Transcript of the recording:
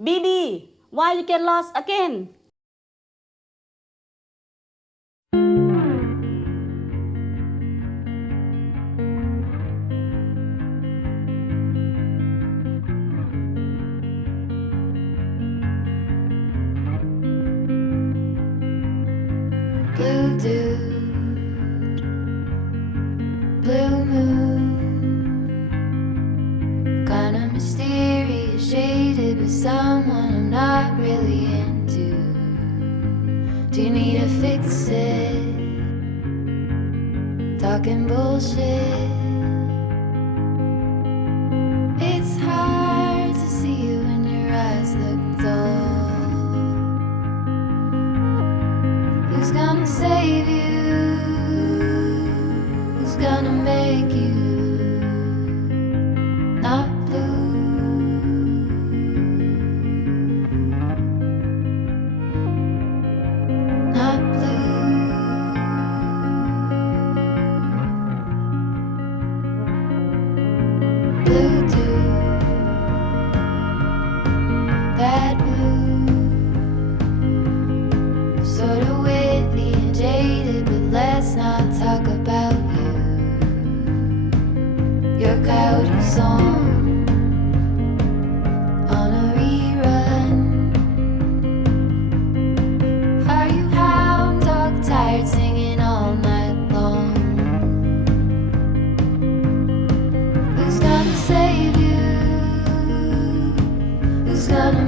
BB, why you get lost again? Blue dude, blue moon, kinda mysterious, shaded with someone I'm not really into. Do you need to fix it? Talking bullshit. It's hard to see you when your eyes look dull. Who's gonna save you? Who's gonna make you not blue? Not blue. Blue dude, that blue, sorta witty and jaded, but let's not talk about you. Your coyote song on a rerun. Are you hound dog tired, singing all night long? Who's gonna save you? Who's gonna